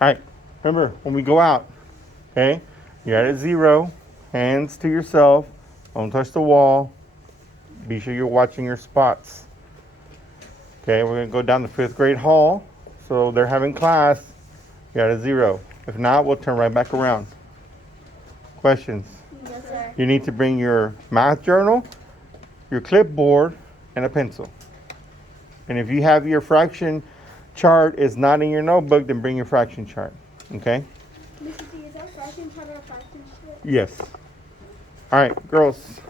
All right. Remember, when we go out, okay, you're at a 0, hands to yourself, don't touch the wall. Be sure you're watching your spots. Okay, we're going to go down the 5th grade hall. So they're having class. You're at a 0. If not, we'll turn right back around. Questions? Yes, sir. You need to bring your math journal, your clipboard, and a pencil. And if you have your fraction chart is not in your notebook, then bring your fraction chart. Okay? Mr. T, is that fraction chart or a fraction strip? Yes. All right, girls.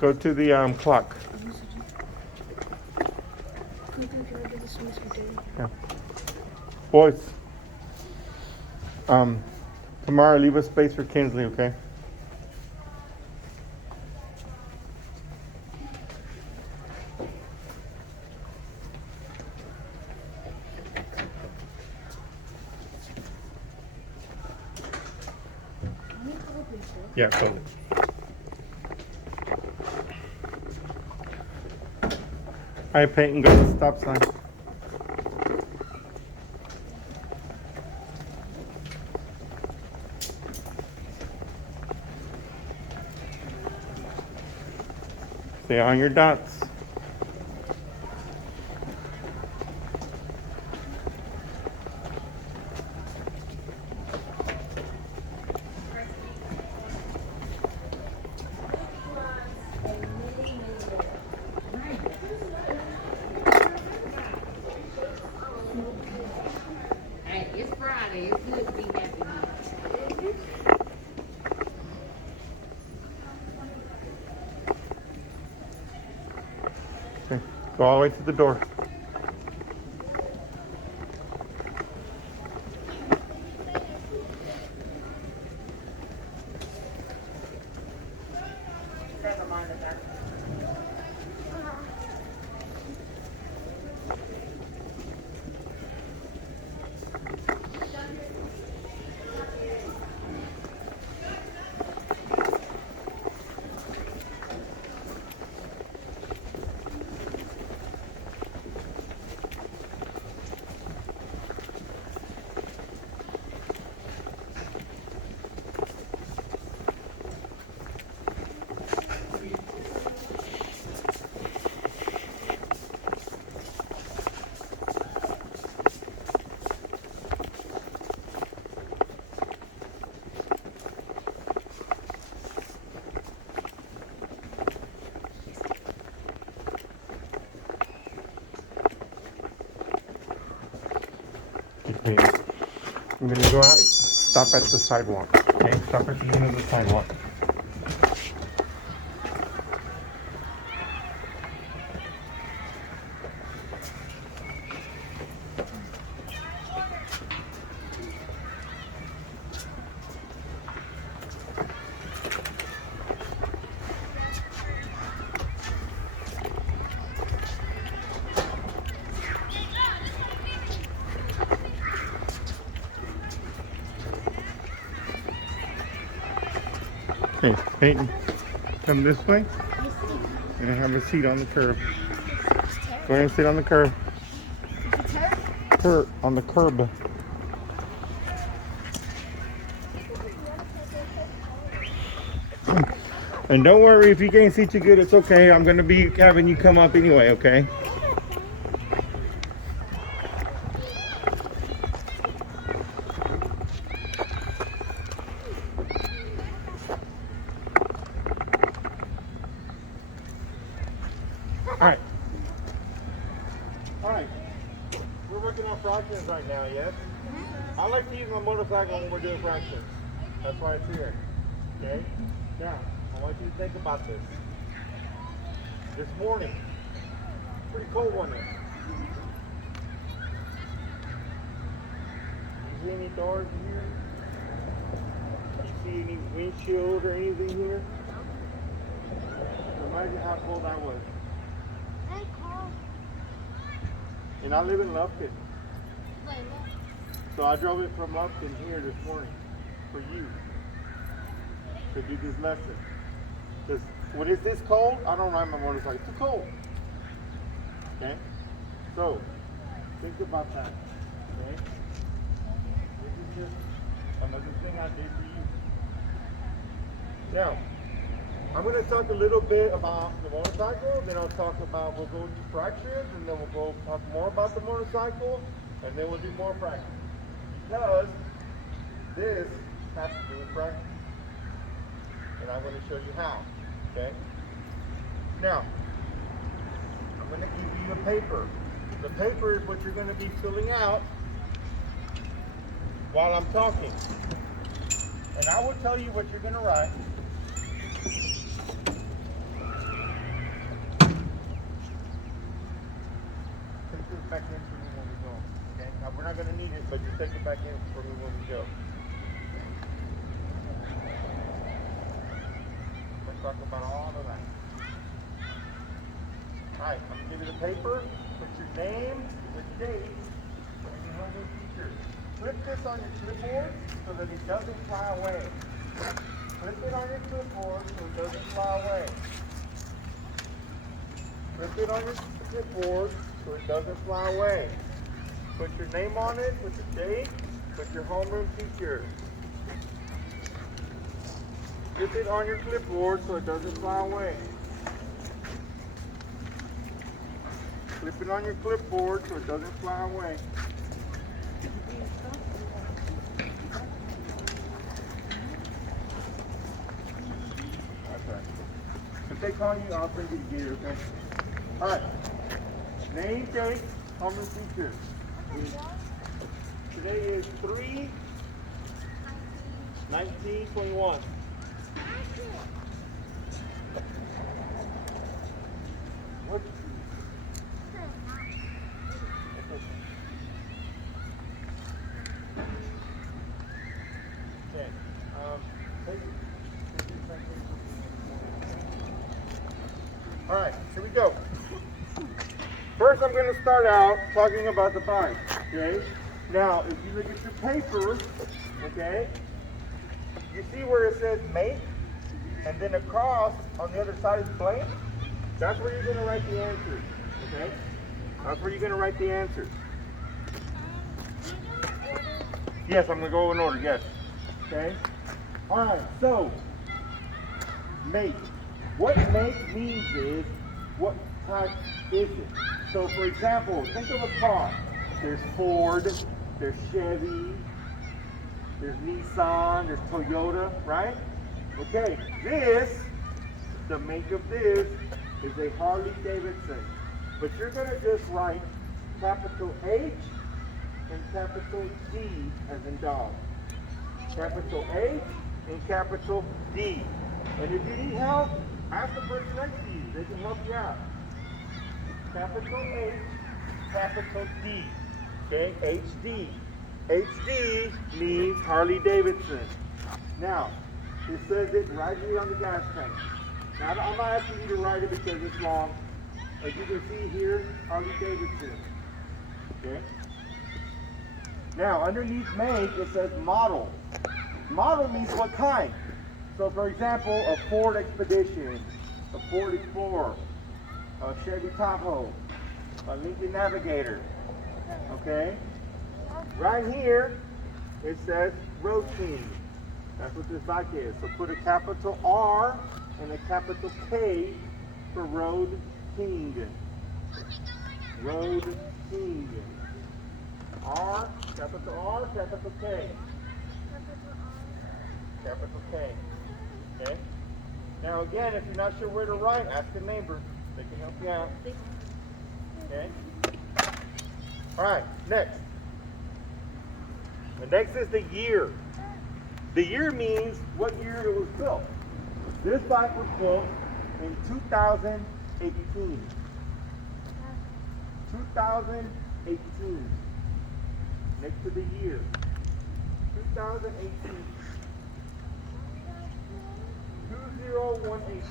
Go to the clock. Yeah. Boys. Tomorrow, leave a space for Kinsley, okay? Yeah, close it. All right, Peyton, go to the stop sign. Stay on your dots. Hey, it's Friday. It's good to be happy. Okay. Go all the way to the door. Okay. I'm gonna go out. Stop at the sidewalk. Okay. Stop at the end of the sidewalk. Okay, Peyton, come this way and have a seat on the curb. Go ahead and sit on the curb. On the curb. And don't worry if you can't see too good, it's okay. I'm gonna be having you come up anyway, okay? Alright. Alright. We're working on fractions right now, yes? I like to use my motorcycle when we're doing fractions. That's why it's here. Okay? Now, I want you to think about this. This morning, pretty cold one there. You see any doors here? You see any windshield or anything here? Imagine how cold that was. And I live in Lufkin. So I drove it from Lufkin here this morning for you to do this lesson. Because when it's this cold, I don't ride my motorcycle. It's too cold. Okay? So, Think about that. Okay? This is just another thing I did for you. Now, I'm going to talk a little bit about the motorcycle, then I'll talk about, we'll go into fractions, and then we'll go talk more about the motorcycle, and then we'll do more fractions. Because this has to do with fractions. And I'm going to show you how. Okay? Now, I'm going to give you a paper. The paper is what you're going to be filling out while I'm talking. And I will tell you what you're going to write. Take this back in for me when we go. Okay? Now we're not going to need it, but just take it back in for me when we go. Let's talk about all of that. Alright, I'm going to give you the paper. Put your name, the date, and your homeroom teacher. Flip this on your clipboard so that it doesn't fly away. Flip it on your clipboard so it doesn't fly away. Flip it on your clipboard so it doesn't fly away. Put your name on it with the date, with your homeroom teacher. Flip it on your clipboard so it doesn't fly away. Flip it on your clipboard so it doesn't fly away. Okay. If they call you, I'll bring you to get it, okay? Alright. Name, date, homeroom teacher. Today is 3/19/21. What? Okay. All right, here we go. First, I'm going to start out talking about the bike. Okay. Now, if you look at your paper, okay, you see where it says make, and then across on the other side is blank. That's where you're going to write the answers. Okay. That's where you're going to write the answers. Yes, I'm going to go in order. Yes. Okay. All right. So, make. What make means is what type is it? So, for example, think of a car. There's Ford, there's Chevy, there's Nissan, there's Toyota, right? Okay, the make of this is a Harley Davidson. But you're going to just write capital H and capital D as in dog. Capital H and capital D. And if you need help, ask the person next to you. They can help you out. Capital H, capital D. Okay, HD. HD means Harley Davidson. Now, it says it right here on the gas tank. Now, I'm not asking you to write it because it's long. As you can see here, Harley Davidson. Okay? Now, underneath make, it says model. Model means what kind. So, for example, a Ford Expedition, a Ford Explorer, a Chevy Tahoe, a Lincoln Navigator. Okay? Right here, it says Road King. That's what this bike is. So put a capital R and a capital K for Road King. Road King. R, capital K. Capital K. Okay? Now again, if you're not sure where to write, ask a neighbor. They can help you out. Okay? Alright, next. The next is the year. The year means what year it was built. This bike was built in 2018. 2018. Next to the year. 2018. 2018.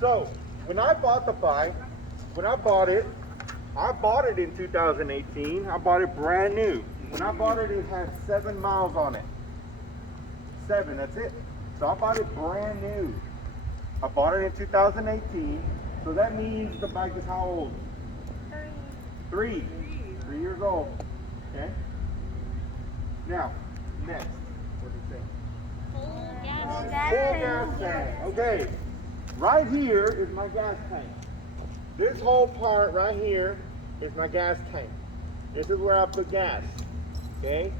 So, when I bought the bike, I bought it in 2018. I bought it brand new. When I bought it, it had 7 miles on it. 7, that's it. So I bought it brand new. I bought it in 2018. So that means the bike is how old? 3. 3 years old. Okay? Now, next. What does it say? Full Full gas tank. Okay. Right here is my gas tank. This whole part right here is my gas tank. This is where I put gas. Okay?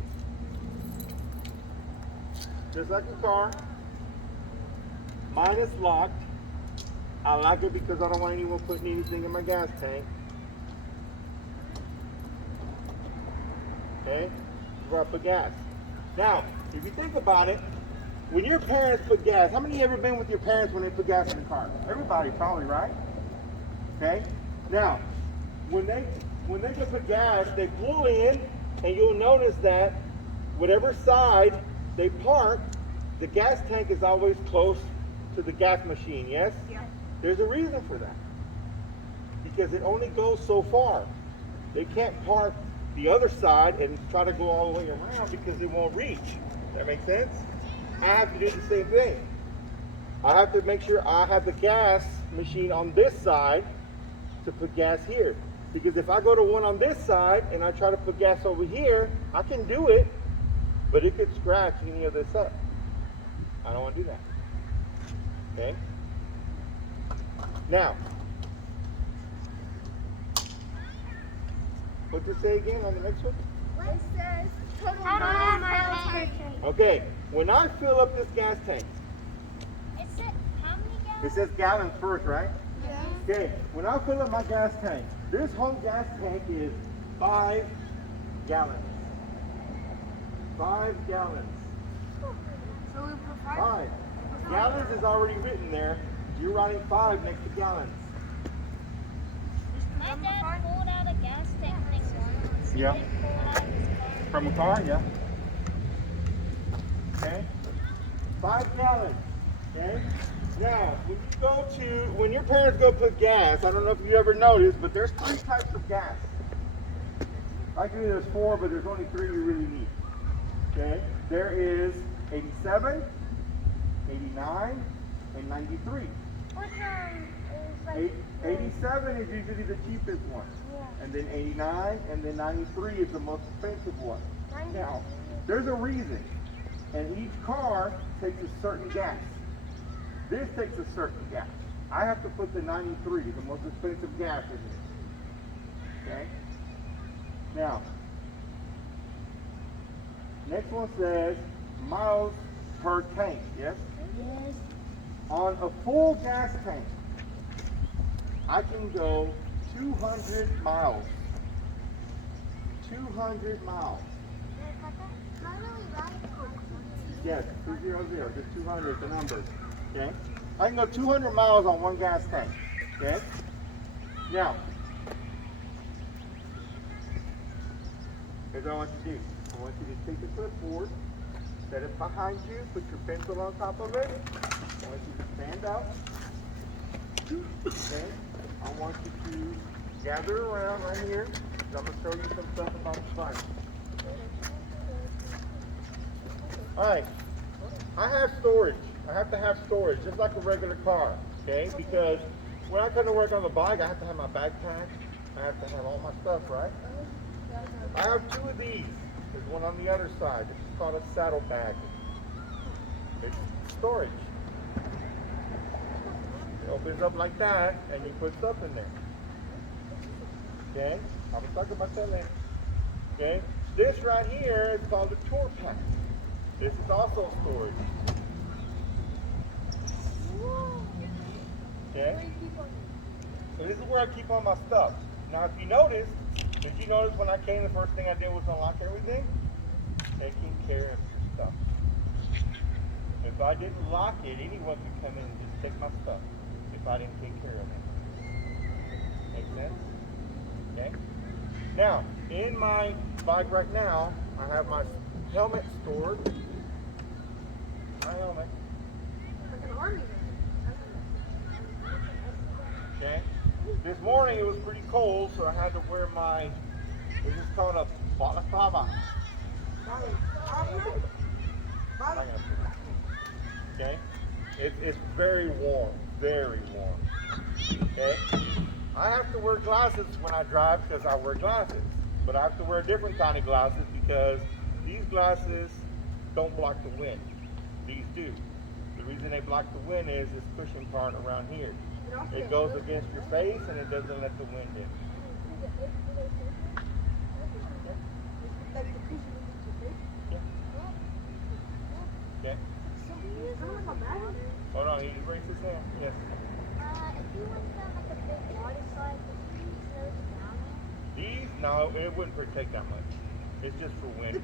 Just like a car. Mine is locked. I like it because I don't want anyone putting anything in my gas tank. Okay? This is where I put gas. Now, if you think about it, when your parents put gas, how many of you ever been with your parents when they put gas in the car? Everybody probably, right? Okay? Now, when they go put gas, they pull in, and you'll notice that whatever side they park, the gas tank is always close to the gas machine, yes? Yeah. There's a reason for that. Because it only goes so far. They can't park the other side and try to go all the way around because it won't reach. That makes sense? I have to do the same thing. I have to make sure I have the gas machine on this side to put gas here. Because if I go to one on this side and I try to put gas over here, I can do it, but it could scratch any of this up. I don't want to do that. Okay? Now, what does it say again on the next one? It says total miles per tank. Okay, when I fill up this gas tank, It said how many gallons? it says gallons first, right? Yeah. Okay, when I fill up my gas tank, this whole gas tank is 5 gallons. 5 gallons. So we put 5. Gallons is already written there. You're writing 5 next to gallons. My dad pulled out a gas tank thing once. He Yeah. didn't pull it out of his car. From a car, yeah. Okay. 5 gallons. Okay. Now, when your parents go put gas, I don't know if you ever noticed, but there's 3 types of gas. Actually, there's 4, but there's only 3 you really need. Okay. There is 87, 89, and 93. Which one is like 87 is usually the cheapest one. And then 89 and then 93 is the most expensive one. Now, there's a reason. And each car takes a certain gas. This takes a certain gas. I have to put the 93, the most expensive gas in here. Okay? Now, next one says miles per tank, yes? Yes. On a full gas tank, I can go 200 miles. 200 miles. Yes, 200, just 200, the number. Okay? I can go 200 miles on one gas tank. Okay? Now, here's what I want you to do. I want you to take the clipboard, set it behind you, put your pencil on top of it. I want you to stand up. Okay? I want you to gather around right here. I'm going to show you some stuff about the bike. Alright, I have storage. I have to have storage, just like a regular car, okay? Because when I come to work on the bike, I have to have my backpack. I have to have all my stuff, right? I have 2 of these. There's one on the other side. This is called a saddle bag. It's storage. It opens up like that, and you put stuff in there. Okay? I will talk about that later. Okay? This right here is called a tour pack. This is also storage. Okay? So this is where I keep all my stuff. Now if you notice, did you notice when I came, the first thing I did was unlock everything? Taking care of your stuff. If I didn't lock it, anyone could come in and just take my stuff if I didn't take care of it. Make sense? Okay? Now, in my bike right now, I have my helmet stored. My helmet. Like an army man. Okay? This morning it was pretty cold, so I had to wear my, this is called a balaclava. Okay? It's very warm, very warm. Okay? I have to wear glasses when I drive because I wear glasses. But I have to wear a different kind of glasses because these glasses don't block the wind. These do. The reason they block the wind is this cushion part around here. It goes against your face and it doesn't let the wind in. Okay. Hold on, he raised his hand. Yes. If you went down like a big water slide, would you use those down These, no, it wouldn't protect that much. It's just for wind.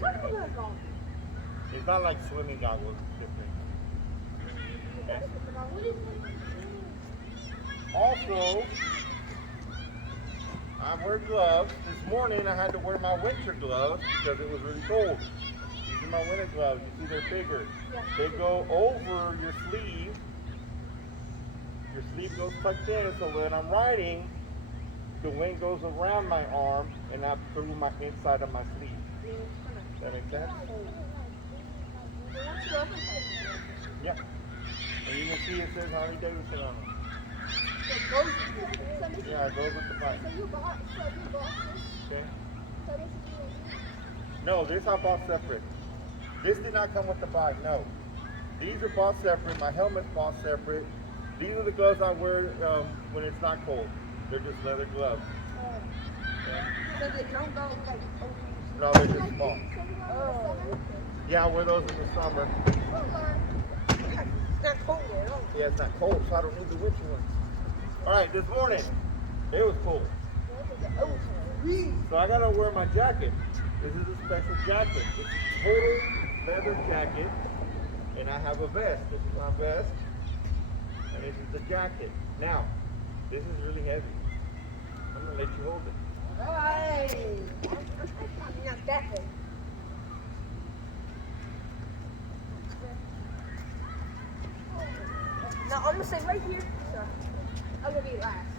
It's not like swimming goggles. It's different. Okay. Also, I wear gloves. This morning I had to wear my winter gloves because it was really cold. These are my winter gloves. You see they're bigger. They go over your sleeve. Your sleeve goes tucked in, so when I'm riding, the wind goes around my arm and not through my inside of my sleeve. Does that make sense? Yeah. And you can see it says Harley Davidson on them. Yeah, it goes with the bike. Okay. No, this I bought separate. This did not come with the bike, no. These are bought separate. My helmet's bought separate. These are the gloves I wear when it's not cold. They're just leather gloves. No, they're just small. Yeah, I wear those in the summer. Yeah, it's not cold, so I don't need the winter ones. All right, this morning, it was cold. So I gotta wear my jacket. This is a special jacket. It's a total leather jacket, and I have a vest. This is my vest, and this is the jacket. Now, this is really heavy. I'm gonna let you hold it. Now I'm gonna stay right here. So I'm gonna be last.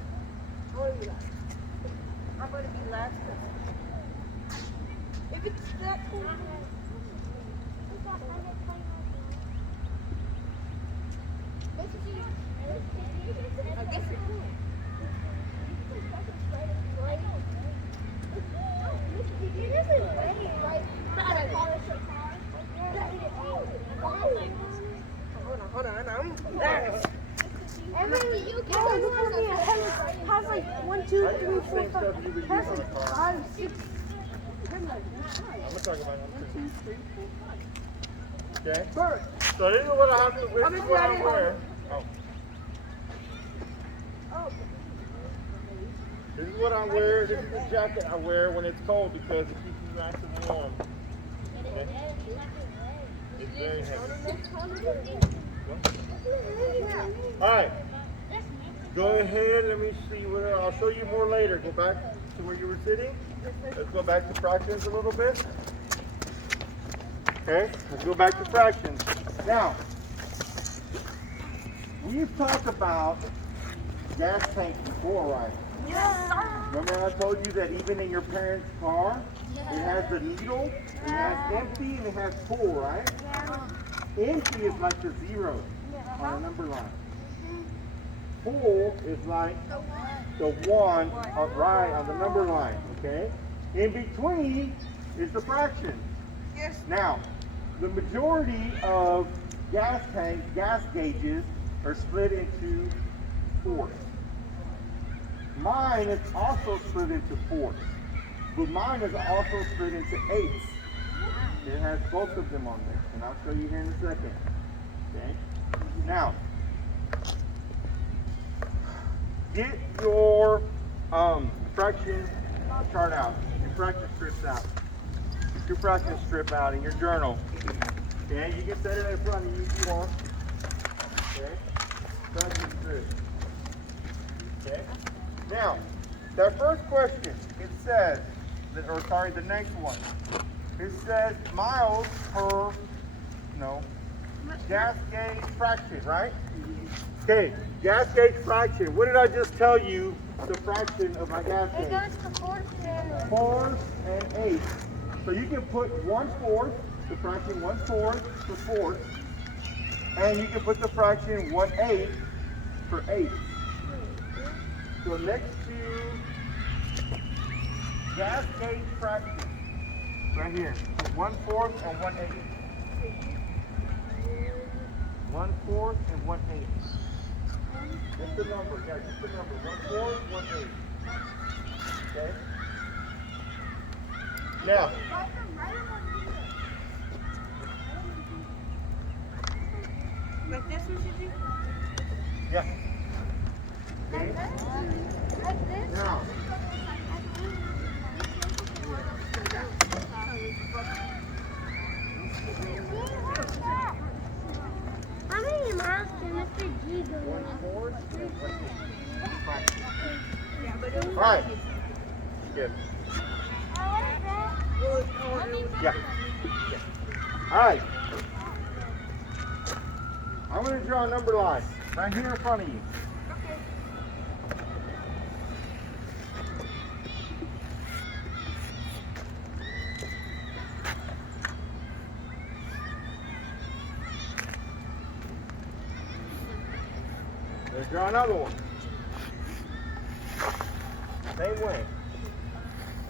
I'm gonna be last. If it's that cool. I guess it's cool. Hold on. I'm last. Has like 1, 2, 3, 4, 5, has like 5, 6. I'm gonna talk about them. Okay? So this is what I have to wear. This is what I wear. Oh. This is what I wear. This is the jacket I wear when it's cold because it keeps me nice and warm. Okay? It's very heavy. Alright. Go ahead, let me see where I'll show you more later. Go back to where you were sitting. Let's go back to fractions a little bit. Okay, let's go back to fractions. Now, we've talked about gas tanks before, right? Remember I told you that even in your parents' car, it has the needle, it has empty, and it has full, right? Empty is like the 0 on a number line. Full is like the 1 right on the number line, okay? In between is the fraction. Yes. Now, the majority of gas tanks, gas gauges, are split into 4ths. Mine is also split into 4ths, but mine is also split into 8ths. It has both of them on there, and I'll show you here in a second. Okay? Now, get your fraction chart out, your fraction strips out. Get your fraction strip out in your journal. Okay, you can set it in front of you if you want. Okay, fraction strip. Okay, now that first question, it says, the next one. It says miles per, gas gauge fraction, right? Okay, gas gauge fraction. What did I just tell you the fraction of my gas gauge? It goes to 4th and 4ths and 8ths. So you can put 1/4, the fraction 1/4 for 4ths, and you can put the fraction 1/8 for 8ths. So next to gas gauge fraction. Right here. 1/4 and 1/8. 1/4 and 1/8. Just the number. Yeah, just the number. 1/4, 1/8. Okay? Now, Like this one, should you? yeah. Okay? Like this? Now, How many miles can Mr. G go? 1/4 and 1/8. Fraction. Yeah, but it was All right. Good. Yeah. All right. I'm going to draw a number line right here in front of you. Let's draw another one. Same way.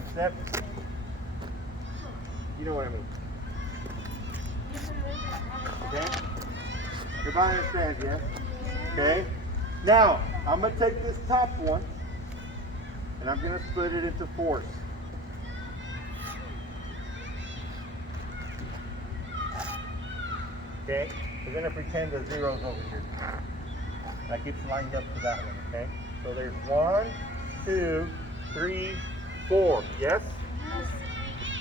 Except, you know what I mean. Okay? Everybody understands, yes? Okay? Now, I'm going to take this top one and I'm going to split it into fours. Okay? We're going to pretend the zero's over here. That gets lined up to that one, okay? So there's 1, 2, 3, 4. Yes?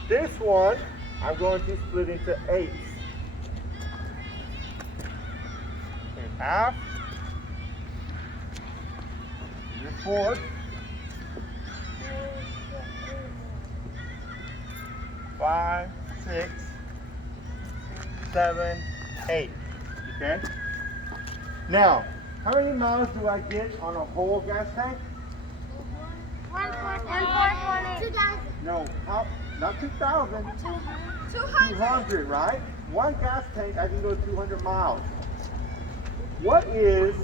This one, I'm going to split into eighths. Here's half. Here's fourth. 5, 6, 7, 8. Okay? Now, how many miles do I get on a whole gas tank? 2,000. No, not 2,000. 200, right? One gas tank, I can go 200 miles. What is,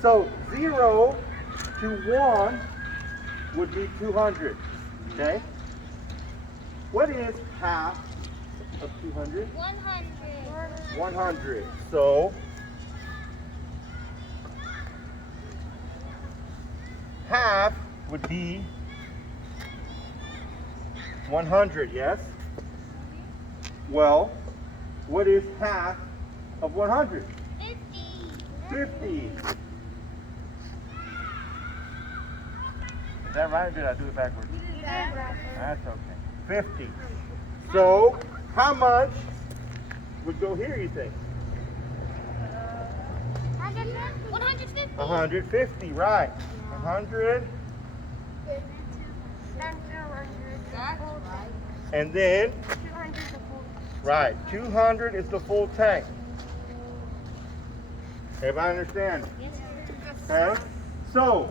so 0 to 1 would be 200, okay? What is half of 200? 100. 100. So, half would be 100, yes? Well, what is half of 100? 50. Is that right or did I do it backwards? That's okay. 50. So, how much would go here, you think? 150. 150, right. 100. And then, right, 200 is the full tank. Everybody understand? Okay? So,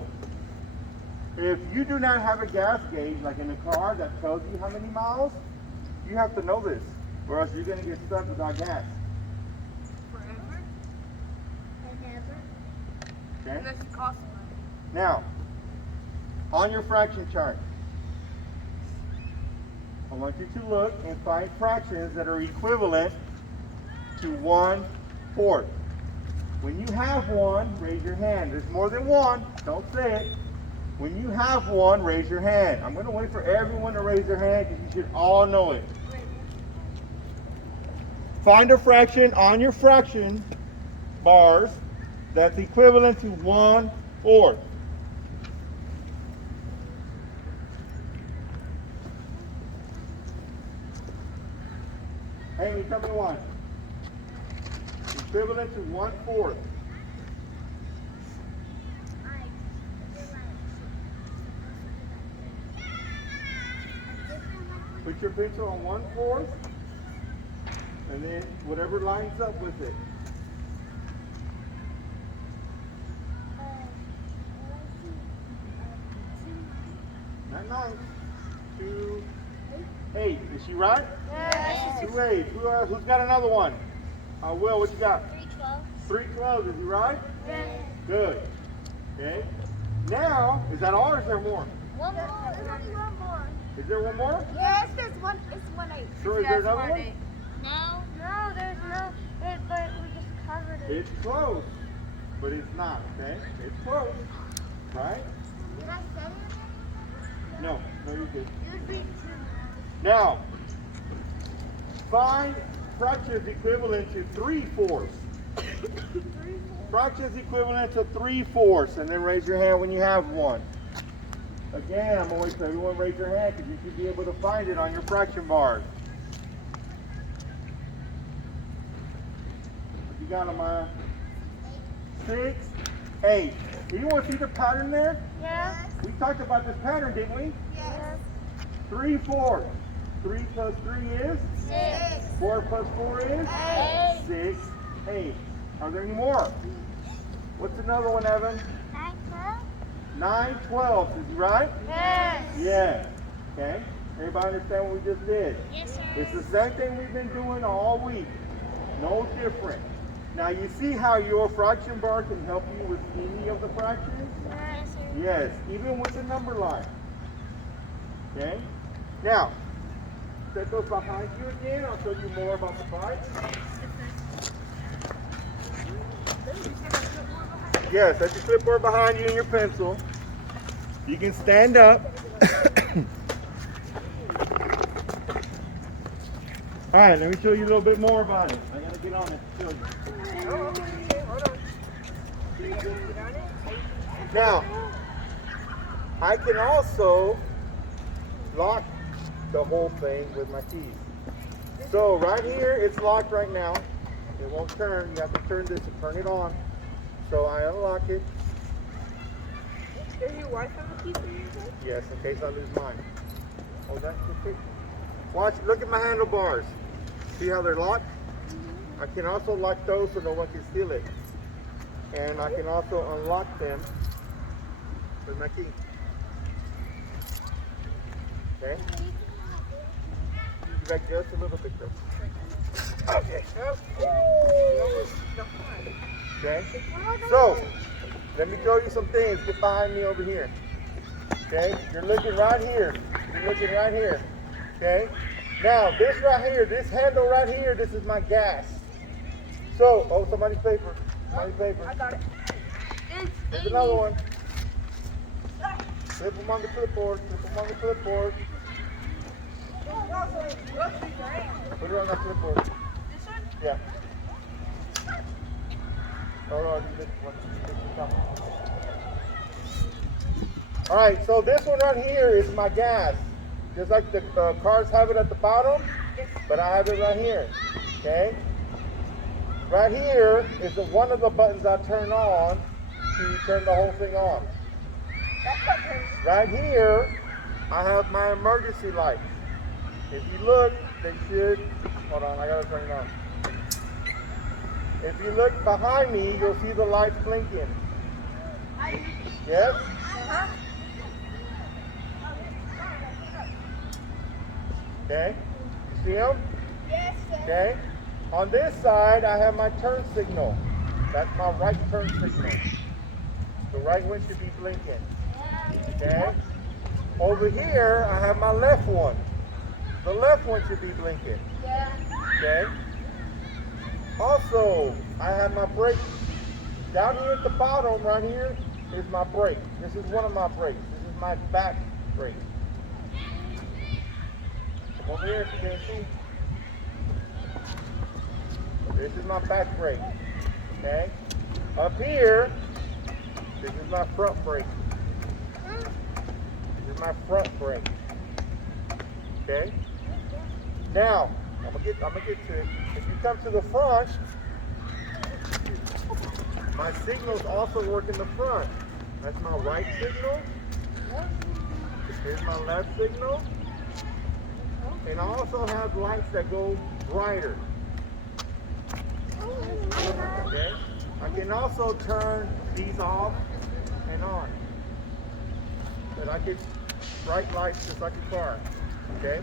if you do not have a gas gauge, like in a car that tells you how many miles, you have to know this, or else you're going to get stuck without gas. Forever? Okay? Unless it costs money. Now, on your fraction chart, I want you to look and find fractions that are equivalent to 1/4. When you have one, raise your hand. There's more than one. Don't say it. When you have one, raise your hand. I'm going to wait for everyone to raise their hand because you should all know it. Find a fraction on your fraction bars that's equivalent to 1/4. Amy, tell me one. Equivalent to 1/4. Put your pencil on 1/4, and then whatever lines up with it. Not 9. 2, 8. Is she right? Yes. 2 8. Who's got another one? Will, what you got? 312. 3 12. Is he right? Yes. Good. Okay. Now, is that all or is there more? One more. There's only one more. Is there one more? Yes, there's one. It's 1/8. So is there another one? No. No, there's no. But we just covered it. It's close, but it's not, okay? It's close, right? Did I say it? No, you did. It would be 2. Now, find fractions equivalent to 3/4. Fractions equivalent to 3/4, and then raise your hand when you have one. Again, I'm always saying everyone raise your hand because you should be able to find it on your fraction bars. You got them, 6, 8. Do you want to see the pattern there? Yes. We talked about this pattern, didn't we? Yes. 3/4. 3 plus 3 is? 6. 4 plus 4 is? 8. 6, 8. Are there any more? What's another one, Evan? 9, 12. 9 12. Is he right? Yes. Yes. Okay. Everybody understand what we just did? Yes, sir. It's the same thing we've been doing all week. No different. Now you see how your fraction bar can help you with any of the fractions? Yes, sir. Yes, even with the number line. Okay? Now, set those behind you again. I'll show you more about the bike. Yes, that's your clipboard behind you and your pencil. You can stand up. All right, let me show you a little bit more about it. I gotta get on it to show you. Hold on. Now, I can also lock the whole thing with my keys. So right here, it's locked right now. It won't turn. You have to turn this and turn it on. So I unlock it. Is your Wi-Fi key for you? Yes, in case I lose mine. Hold that quick. Watch, look at my handlebars. See how they're locked? I can also lock those so no one can steal it. And I can also unlock them with my key. Okay? Back just a little bit though. Okay. Okay? So, let me show you some things. Get behind me over here. Okay? You're looking right here. You're looking right here. Okay? Now, this right here, this handle right here, this is my gas. So, oh, somebody's paper. Somebody's paper. I got it. There's another one. Flip them on the clipboard. Flip them on the clipboard. Put it on that clipboard. This one? Yeah. Oh, this one. All right, so this one right here is my gas. Just like the cars have it at the bottom, but I have it right here. Okay? Right here is one of the buttons I turn on to turn the whole thing on. Right here, I have my emergency lights. If you look, they should, hold on, I gotta turn it on. If you look behind me, you'll see the lights blinking. Yes? Okay, you see them? Yes, sir. Okay. On this side, I have my turn signal. That's my right turn signal. The right one should be blinking. Okay. Over here, I have my left one. The left one should be blinking. Yeah. Okay. Also, I have my brake. Down here at the bottom, right here, is my brake. This is one of my brakes. This is my back brake. Come over here if you can see. This is my back brake. Okay. Up here, this is my front brake. This is my front brake. Okay. Now, I'm gonna get to it. If you come to the front, my signals also work in the front. That's my right signal. Here's my left signal. And I also have lights that go brighter. Okay? I can also turn these off and on. But I get bright lights just like a car. Okay?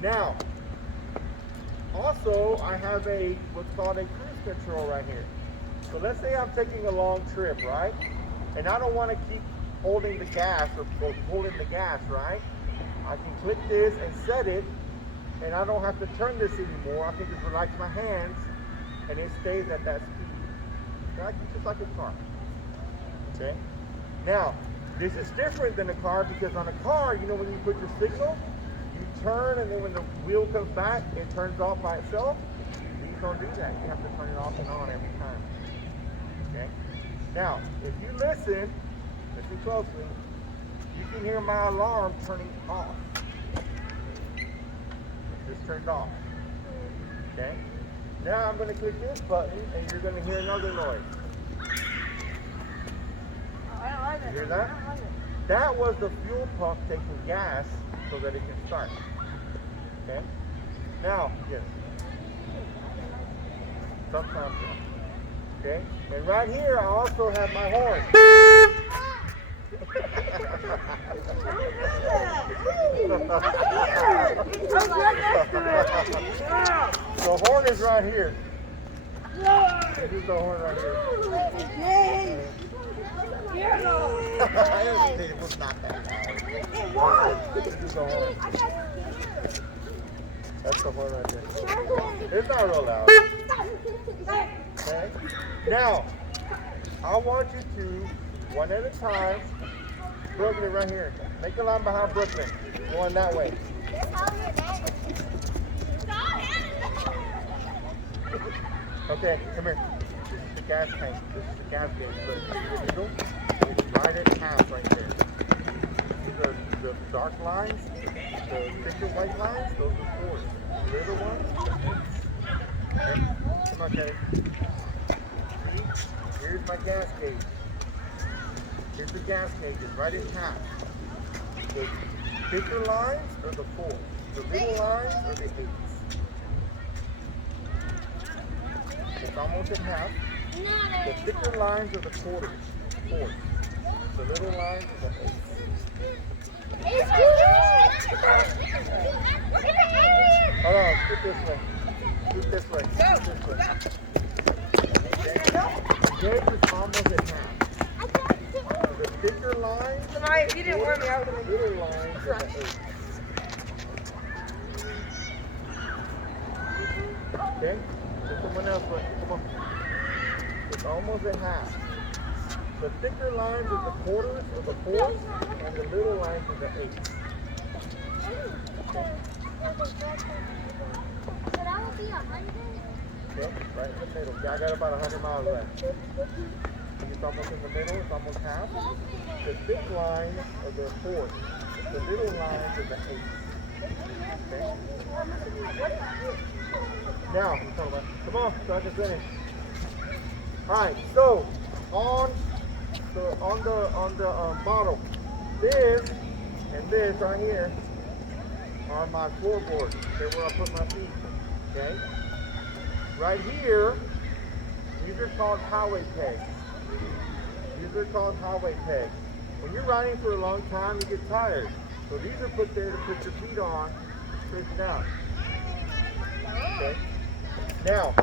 Now, also I have what's called a cruise control right here. So let's say I'm taking a long trip, right? And I don't want to keep holding the gas or holding the gas, right? I can click this and set it, and I don't have to turn this anymore. I can just relax my hands, and it stays at that speed. Right? Just like a car. Okay? Now, this is different than a car because on a car, you know when you put your signal, you turn, and then when the wheel comes back, it turns off by itself. These don't do that. You have to turn it off and on every time. Okay? Now, if you listen closely, you can hear my alarm turning off. Just turned off. Okay? Now I'm going to click this button and you're going to hear another noise. I don't like it. You hear that? I don't like it. That was the fuel pump taking gas so that it can start. Okay? Now, yes. Sometimes, yeah. Okay? And right here I also have my horn. The horn is right here. This is the horn right here. It was not that loud. This is the horn. That's the horn right there. It's not real loud. Okay? Now, I want you to, one at a time, Brooklyn right here. Make a line behind Brooklyn. Going that way. Okay, come here. This is the gas tank. This is the gas gauge. Look, the needle is right at half right there. See the dark lines? The thicker white lines? Those are fours. The little ones? Okay. Come on, Teddy. See? Here's my gas gauge. Here's the gas gauges, right in half. The thicker lines are the fours. The little lines are the eights. It's almost in half. The thicker lines are the quarters. Fours. The little lines are the eights. Hold on, scoot this way. Scoot this way. Scoot this way. Okay. The gauge is almost in half. The thicker lines, Samaya, if you didn't warn me, I would have the little lines are the eights. Okay? There's someone else, but come on. It's almost in half. The thicker lines are the quarters or the fourths, and the little lines are the eights. Okay? So that will be 100? Okay? Right in the middle. I got about 100 miles left. It's almost in the middle. It's almost half. The thick lines are the fourths. The little lines are the eights. Okay? Now, come on, so I can finish. All right, so on the bottle, this and this right here are my floorboards. They're where I put my feet. Okay. Right here, these are called highway pegs. These are called highway pegs. When you're riding for a long time, you get tired. So these are put there to put your feet on, straighten out. Okay. Now,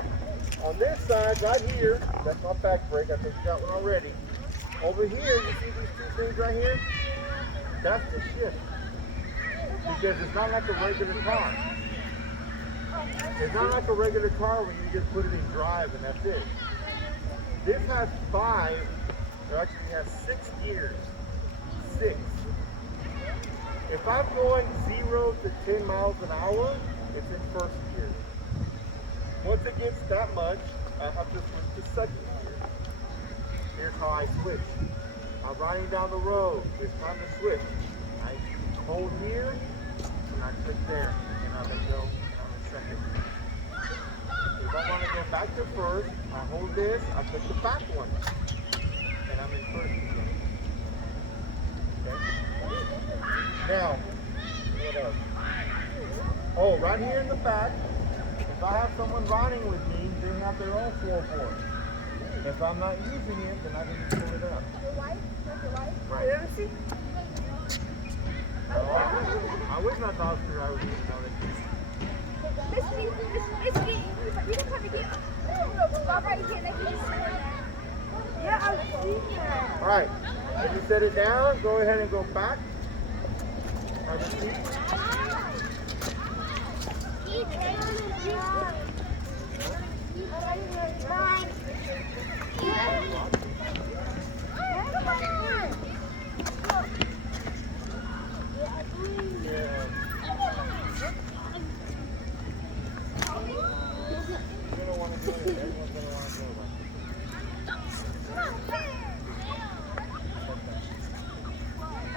on this side, right here, that's my back brake. I think you got one already. Over here, you see these two things right here? That's the shift. Because it's not like a regular car. It's not like a regular car when you just put it in drive and that's it. This has 5, it actually has 6 gears. 6. If I'm going 0 to 10 miles an hour, it's in first gear. Once it gets that much, I have to switch to second gear. Here's how I switch. I'm riding down the road. It's time to switch. I hold here, and I click there, and I let go on the second. If I want to go back to first, I hold this, I click the back one, and I'm in first again. Okay? Now, what else? Oh, right here in the back, if I have someone riding with me, they have their own floorboard. If I'm not using it, then I can just pull it up. Your wife? Not your wife? Right. Let me see. I wish my dog could ride with me. Misty, you can come and get. No, Barbara, you can't make it. Yeah, I've seen that. All right. If you set it down, go ahead and go back. Have a seat.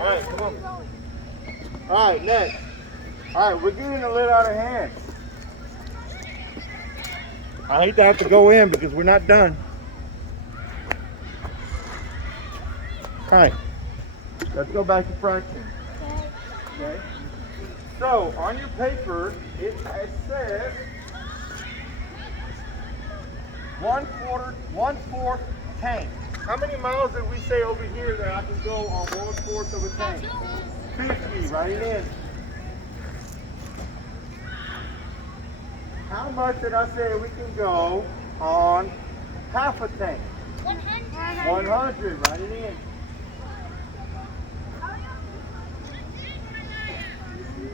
All right, come on. All right, next. All right, we're getting a little out of hand. I hate to have to go in because we're not done. All right, let's go back to fraction. Okay. So on your paper, it says 1/4 tank. How many miles did we say over here that I can go on 1/4 of a tank? 50, write it in. How much did I say we can go on half a tank? 100, write it in.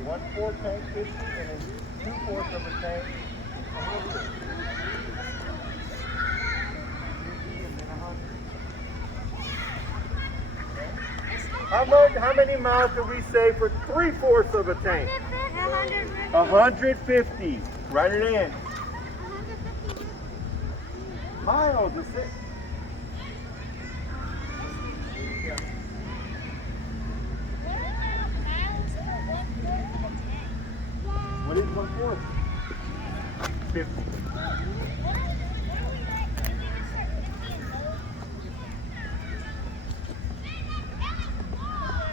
1/4 tank 50 and then 2/4 of a tank 100. How many miles do we say for 3/4 of a tank? 150. Write it in. Miles is it? What is 1/4? 50.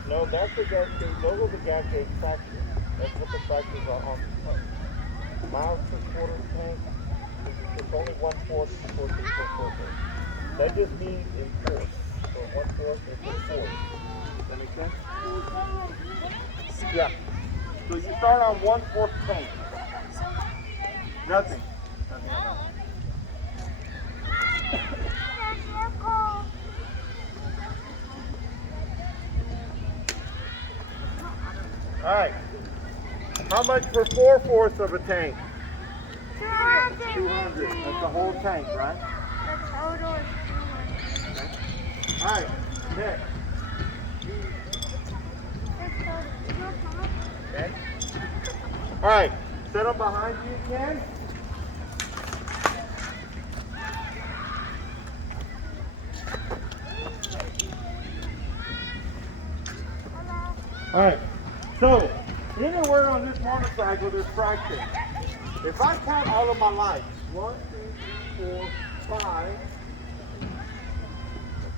No, that's the gas gauge. Those are the gas gauge fractures. That's what the fractures are on the tank. Miles per quarter tank, it's only 1/4 per quarter. That just means in force. So 1/4 is in force. Does that make sense? Yeah. So you start on 1/4 tank. Nothing. Nothing at all. All right. How much for 4/4 of a tank? 200. That's the whole tank, right? All right. Next. Okay. All right. Set them behind you again. All right. So, anywhere on this motorcycle, there's fractions. If I count all of my lights, 1, 2, 3, 4, 5,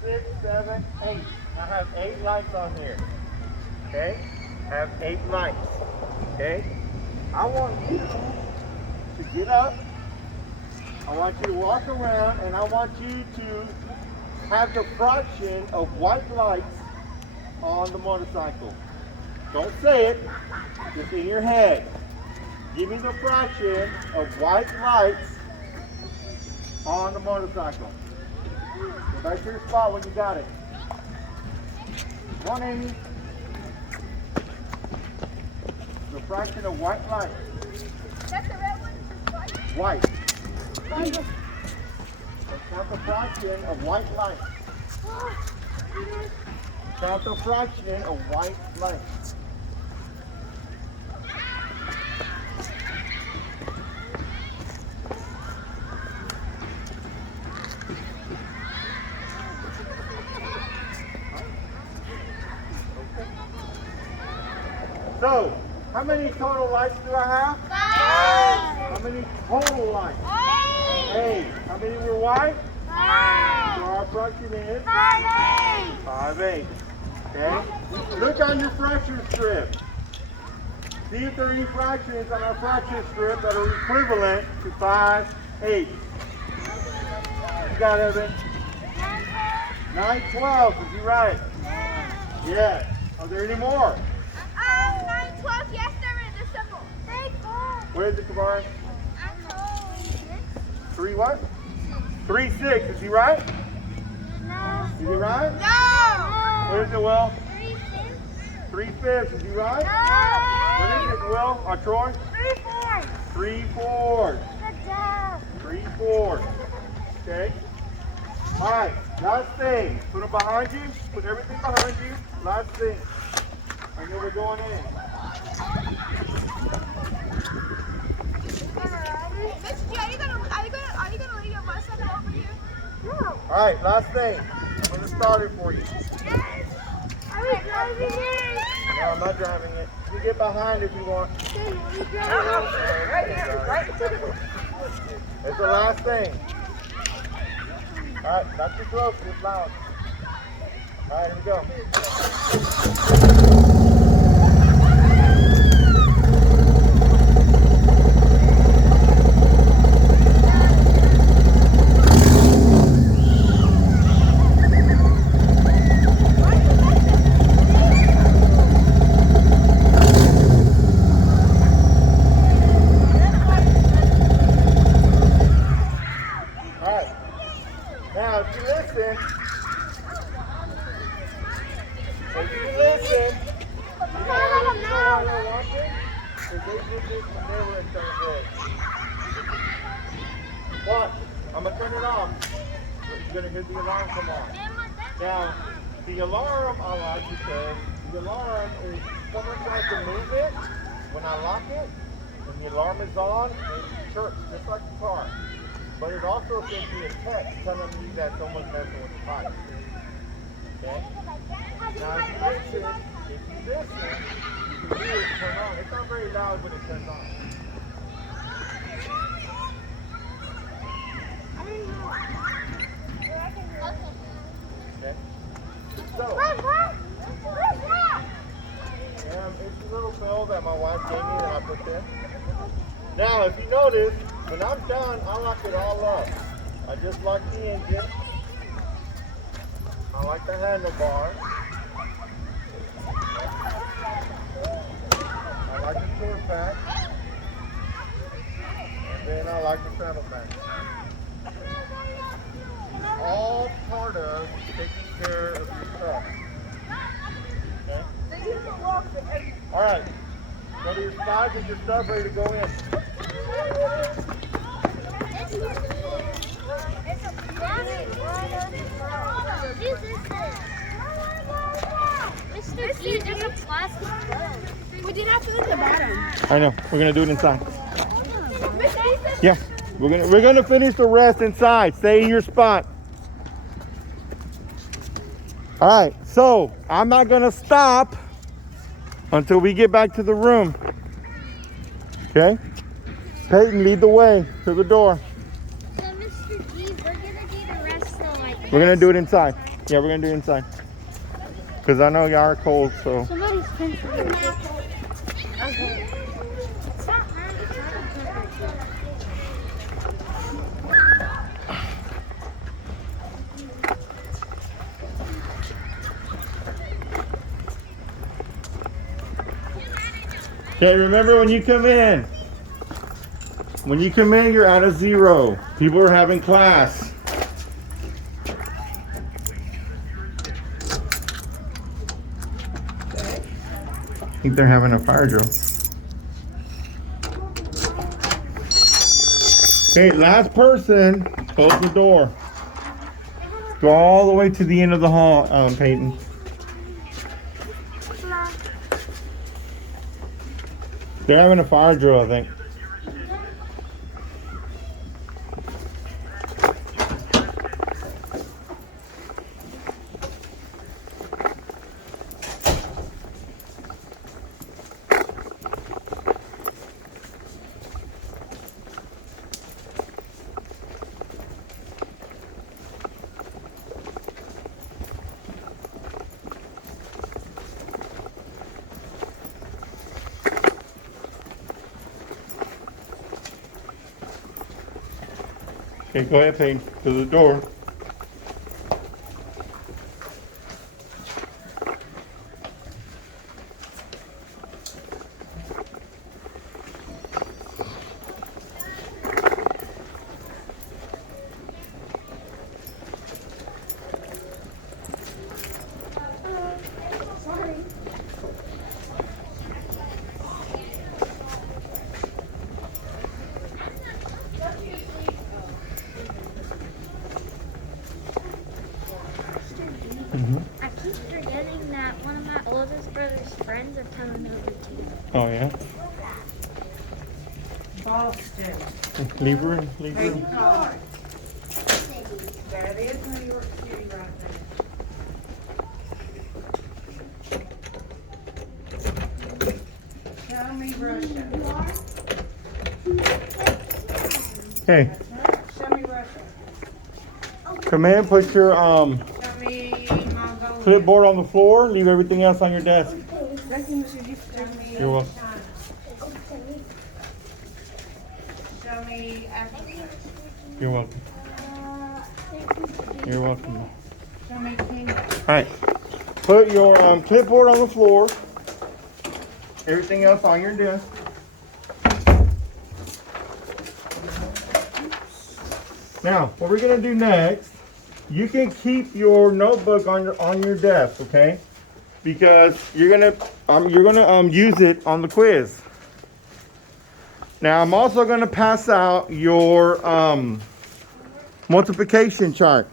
6, 7, 8. I have 8 lights on here. Okay? I have 8 lights. Okay? I want you to get up. I want you to walk around, and I want you to have the fraction of white lights on the motorcycle. Don't say it, just in your head. Give me the fraction of white lights on the motorcycle. Go back to your spot when you got it. Come on, Amy. The fraction of white lights. That's the red one? White. Let's count the fraction of white lights. Count the fraction of white lights. So, how many total lights do I have? 5. How many total lights? 8. How many were white? 5. So our fraction is 5. 5, 8. Okay? Look on your fraction strip. See if there are any fractions on our fraction strip that are equivalent to 5, 8. You got it, Evan? 9, 12. Is he right? Yes. Are there any more? 9, 12, yes, there is. They're simple. Where is it, Kabar? 3 what? 3, 6. Is he right? No. Is he right? No! What is it, Will? 3/5. 3/5. Is he right? What is it, Will? Or Troy? 3/4. 3/4. Good job. 3/4. Okay. All right. Last thing. Put them behind you. Put everything behind you. Last thing. And then we're going in. Are you gonna leave your bicycle over here? No. All right. Last thing. I'm gonna start it for you. Are we driving it? No, I'm not driving it. You get behind if you want. Then we drive Right here, right? It's the last thing. All right. Not too close. It's loud. All right. Here we go. Now, if you listen, you know why they're watching? Because they did this when they were in third grade. Watch, I'm going to turn it off. You're going to hear the alarm come on. Now, the alarm I like because the alarm is someone tries to move it. When I lock it, and the alarm is on, it chirps just like the car. But it also gives me a text telling me that someone's messing with the pipe. Okay? Now if you listen, you can hear it turn on. It's not very loud when it turns on. Okay? So, it's a little bell that my wife gave me that I put there. Now, if you notice, when I'm done, I lock it all up. I just lock the engine. I like the handlebar. I like the tour pack. And then I like the saddlebag. All part of taking care of your stuff. Okay? Alright. Go to your spot, get your stuff ready to go in. Mr. G, there's a plastic bag. We didn't have to look at the bottom. I know. We're gonna do it inside. Yeah. We're gonna finish the rest inside. Stay in your spot. All right. So I'm not gonna stop until we get back to the room. Okay. Peyton, lead the way to the door. So, Mr. G, we're gonna do the rest of like. We're gonna do it inside. Yeah, we're gonna do it inside. Cause I know y'all are cold, so. Somebody's pinching me. Okay. Stop, man. Okay, remember when you come in. When you come in, you're at a 0. People are having class. I think they're having a fire drill. Okay, last person, close the door. Go all the way to the end of the hall, Peyton. They're having a fire drill, I think. Okay, go ahead, Peyton, to the door. friends are coming over too. Oh yeah. Boston. Leave her in. Leave her in. Cape Cod. That is New York City right there. Show me Russia. Hey, Show me Russia. come in. Put your Show me Mongolia. clipboard on the floor. Leave everything else on your desk. Show me You're welcome. China. Show me Africa. You're welcome. You're welcome. Show me Kenya. All right. Put your clipboard on the floor. Everything else on your desk. Now, what we're gonna do next, you can keep your notebook on your desk, okay? Because you're gonna use it on the quiz. Now, I'm also gonna pass out your multiplication chart.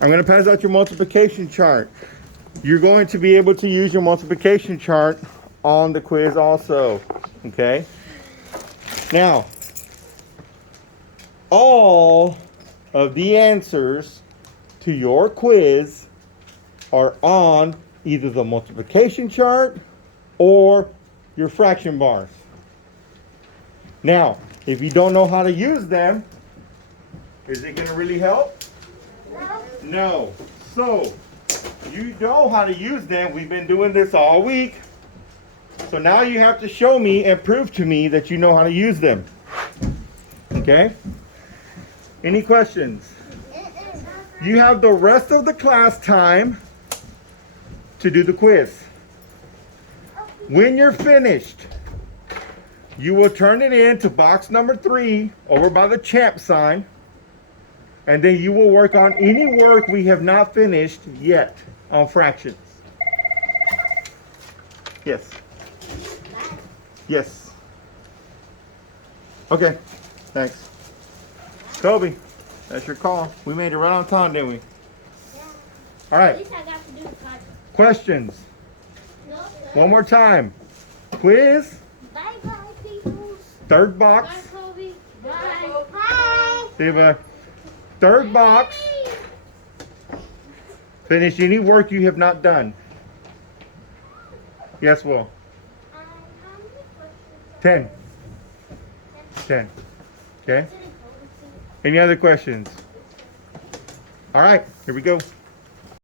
I'm gonna pass out your multiplication chart. You're going to be able to use your multiplication chart on the quiz also, okay? Now, all of the answers to your quiz are on either the multiplication chart or your fraction bars. Now, if you don't know how to use them, is it going to really help? No. So, you know how to use them. We've been doing this all week. So now you have to show me and prove to me that you know how to use them. Okay? Any questions? You have the rest of the class time to do the quiz. When you're finished, you will turn it in to box number 3 over by the champ sign. And then you will work on any work we have not finished yet on fractions. Yes. Yes. Okay. Thanks. Kobe, that's your call. We made it right on time, didn't we? All At right. least I got to do the puzzle. Questions. No, sir. One more time. Quiz. Bye bye, people. Third box. Bye, Kobe. Bye. Bye. We have a third box. Finish any work you have not done. Yes, Will. How many questions? 10. 10. Okay. Any other questions? All right, here we go.